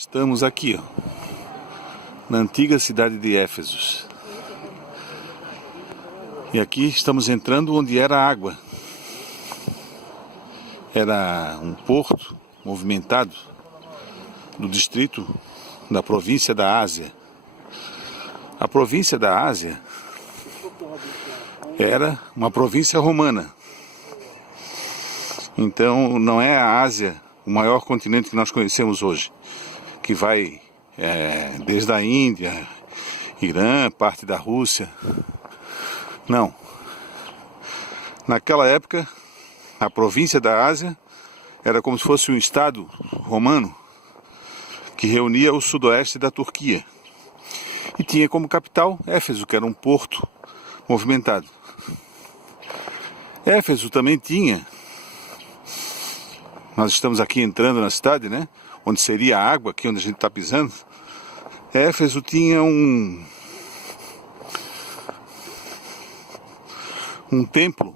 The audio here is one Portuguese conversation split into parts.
Estamos aqui, ó, na antiga cidade de Éfeso. E aqui estamos entrando onde era água. Era um porto movimentado do distrito da província da Ásia. A província da Ásia era uma província romana. Então não é a Ásia o maior continente que nós conhecemos hoje, que vai desde a Índia, Irã, parte da Rússia. Não. Naquela época, a província da Ásia era como se fosse um estado romano que reunia o sudoeste da Turquia. E tinha como capital Éfeso, que era um porto movimentado. Éfeso também tinha, nós estamos aqui entrando na cidade, né? Onde seria a água, aqui onde a gente está pisando. Éfeso tinha um templo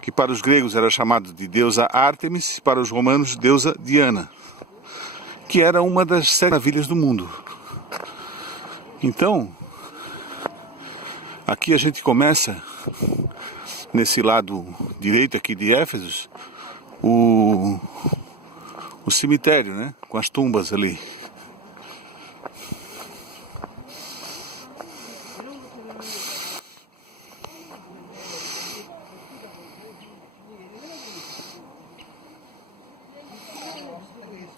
que para os gregos era chamado de deusa Ártemis, para os romanos deusa Diana, que era uma das 7 maravilhas do mundo. Então, aqui a gente começa, nesse lado direito aqui de Éfeso, o cemitério, né? Com as tumbas ali.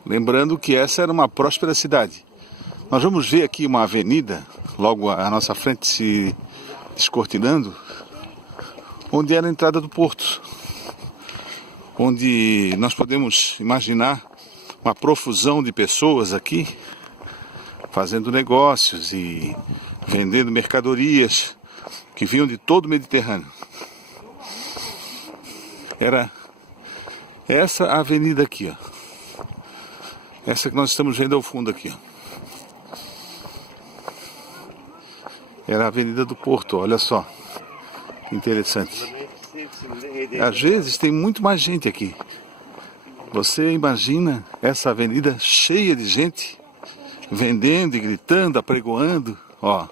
Lembrando que essa era uma próspera cidade. Nós vamos ver aqui uma avenida, logo à nossa frente se descortinando, onde era a entrada do porto. Onde nós podemos imaginar uma profusão de pessoas aqui, fazendo negócios e vendendo mercadorias que vinham de todo o Mediterrâneo. Era essa avenida aqui, ó. Essa que nós estamos vendo ao fundo aqui, ó. Era a Avenida do Porto, olha só. Que interessante. Às vezes tem muito mais gente aqui. Você imagina essa avenida cheia de gente, vendendo e gritando, apregoando, ó.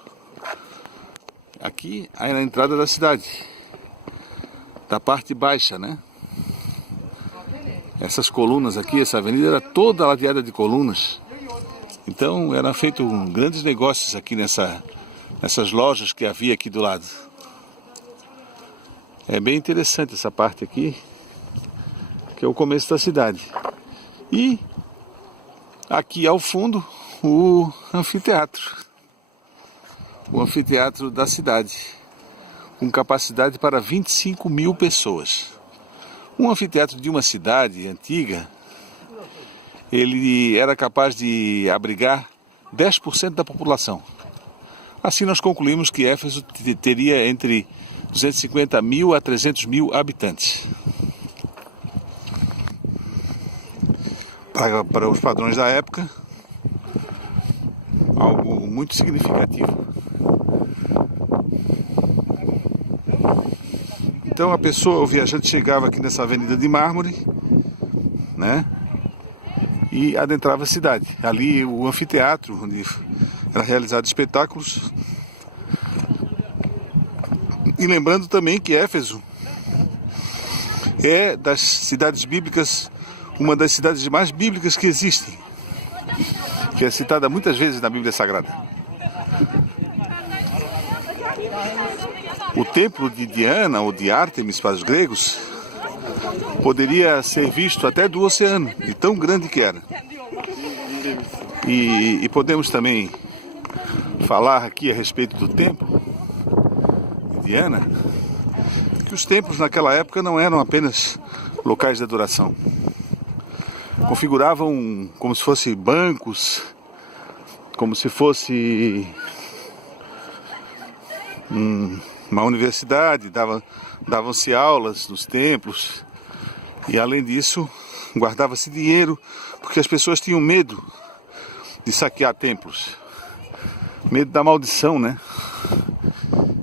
Aqui é a entrada da cidade, da parte baixa, né? Essas colunas aqui, essa avenida era toda ladeada de colunas. Então eram feitos grandes negócios aqui nessas lojas que havia aqui do lado. É bem interessante essa parte aqui, que é o começo da cidade. E aqui ao fundo o anfiteatro. O anfiteatro da cidade, com capacidade para 25 mil pessoas. Um anfiteatro de uma cidade antiga, ele era capaz de abrigar 10% da população. Assim nós concluímos que Éfeso teria entre 250 mil a 300 mil habitantes. Para os padrões da época, algo muito significativo. Então o viajante chegava aqui nessa avenida de mármore, né? E adentrava a cidade. Ali o anfiteatro, onde era realizado espetáculos. E lembrando também que Éfeso é das cidades bíblicas, uma das cidades mais bíblicas que existem, que é citada muitas vezes na Bíblia Sagrada. O templo de Diana ou de Ártemis para os gregos poderia ser visto até do oceano, de tão grande que era. E podemos também falar aqui a respeito do templo de Diana, que os templos naquela época não eram apenas locais de adoração. Configuravam como se fossem bancos, como se fosse uma universidade, davam-se aulas nos templos. E além disso, guardava-se dinheiro, porque as pessoas tinham medo de saquear templos. Medo da maldição, né?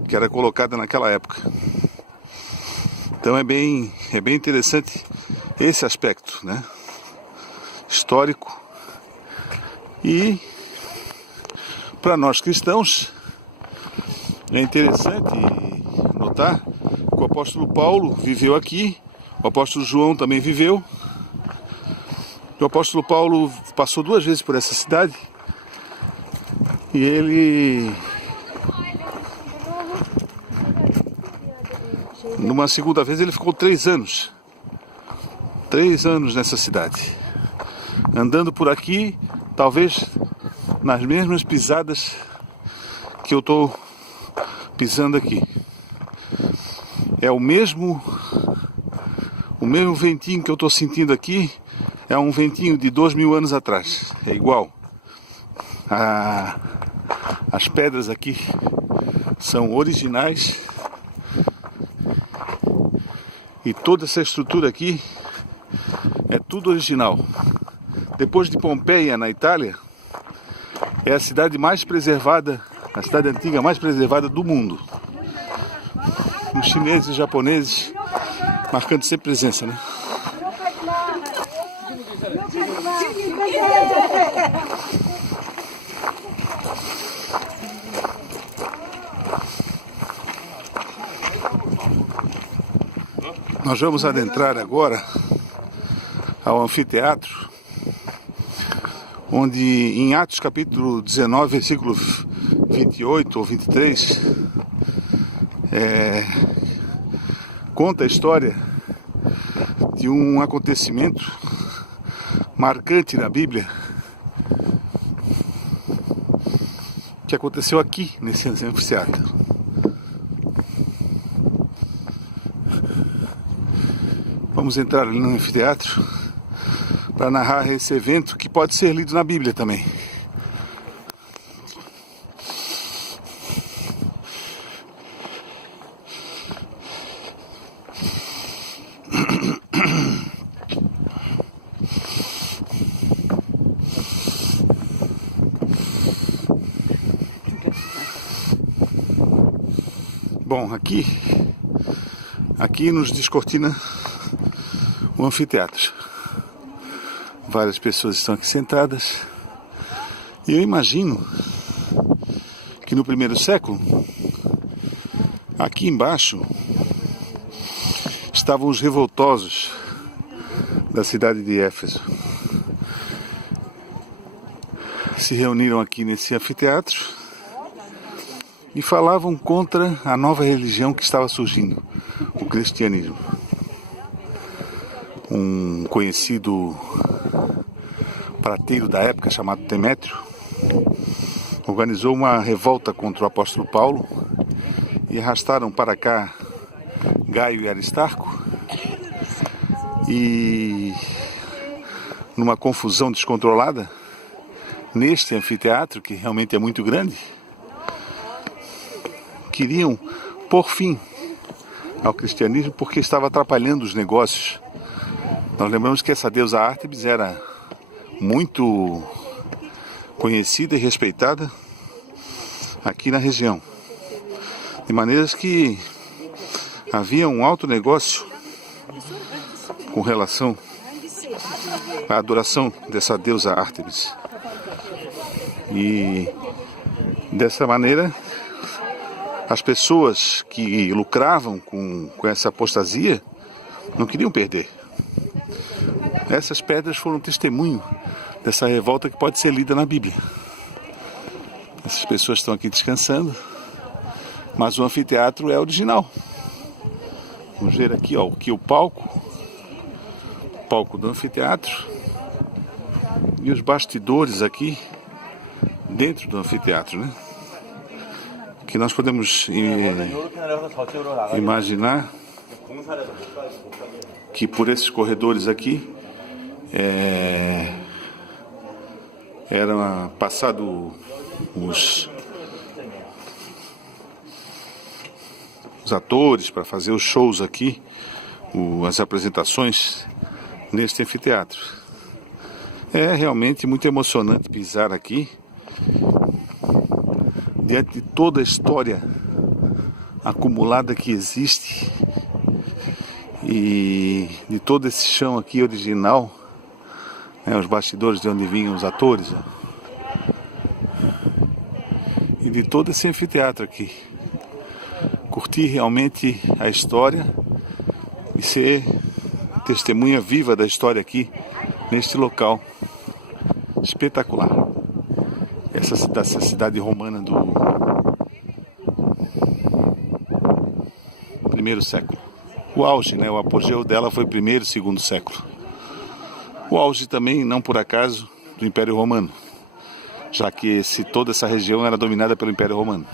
Que era colocada naquela época. Então é bem interessante esse aspecto, né? Histórico E para nós cristãos é interessante notar que o apóstolo Paulo viveu aqui, o apóstolo João também viveu. O apóstolo Paulo passou 2 vezes por essa cidade e ele, numa segunda vez, ele ficou 3 anos. 3 anos nessa cidade, andando por aqui, talvez nas mesmas pisadas que eu estou pisando aqui. É o mesmo ventinho que eu estou sentindo aqui, é um ventinho de 2000 anos atrás. É igual. As pedras aqui são originais e toda essa estrutura aqui é tudo original. Depois de Pompeia, na Itália, é a cidade mais preservada, a cidade antiga mais preservada do mundo. Os chineses e os japoneses marcando sempre presença, né? Nós vamos adentrar agora ao anfiteatro, onde em Atos capítulo 19, versículo 28 ou 23, conta a história de um acontecimento marcante na Bíblia que aconteceu aqui nesse anfiteatro. Vamos entrar ali no anfiteatro para narrar esse evento que pode ser lido na Bíblia também. Bom, aqui nos descortina o anfiteatro. Várias pessoas estão aqui sentadas. E eu imagino que no primeiro século, aqui embaixo, estavam os revoltosos da cidade de Éfeso. Se reuniram aqui nesse anfiteatro e falavam contra a nova religião que estava surgindo, o cristianismo. Um conhecido prateiro da época, chamado Demétrio, organizou uma revolta contra o apóstolo Paulo e arrastaram para cá Gaio e Aristarco, e numa confusão descontrolada neste anfiteatro, que realmente é muito grande, queriam pôr fim ao cristianismo porque estava atrapalhando os negócios. Nós lembramos que essa deusa Ártemis era muito conhecida e respeitada aqui na região, de maneiras que havia um alto negócio com relação à adoração dessa deusa Ártemis. E dessa maneira, as pessoas que lucravam com essa apostasia não queriam perder. Essas pedras foram testemunho dessa revolta que pode ser lida na Bíblia. Essas pessoas estão aqui descansando, mas o anfiteatro é original. Vamos ver aqui, ó, aqui o palco do anfiteatro e os bastidores aqui dentro do anfiteatro, né? Que nós podemos imaginar que por esses corredores aqui era passado os atores para fazer os shows aqui, as apresentações neste anfiteatro. É realmente muito emocionante pisar aqui diante de toda a história acumulada que existe e de todo esse chão aqui original, os bastidores de onde vinham os atores. e de todo esse anfiteatro aqui. Curtir realmente a história e ser testemunha viva da história aqui neste local espetacular. Essa cidade romana do primeiro século. O auge, né, o apogeu dela foi primeiro e segundo século. O auge também, não por acaso, do Império Romano, já que toda essa região era dominada pelo Império Romano.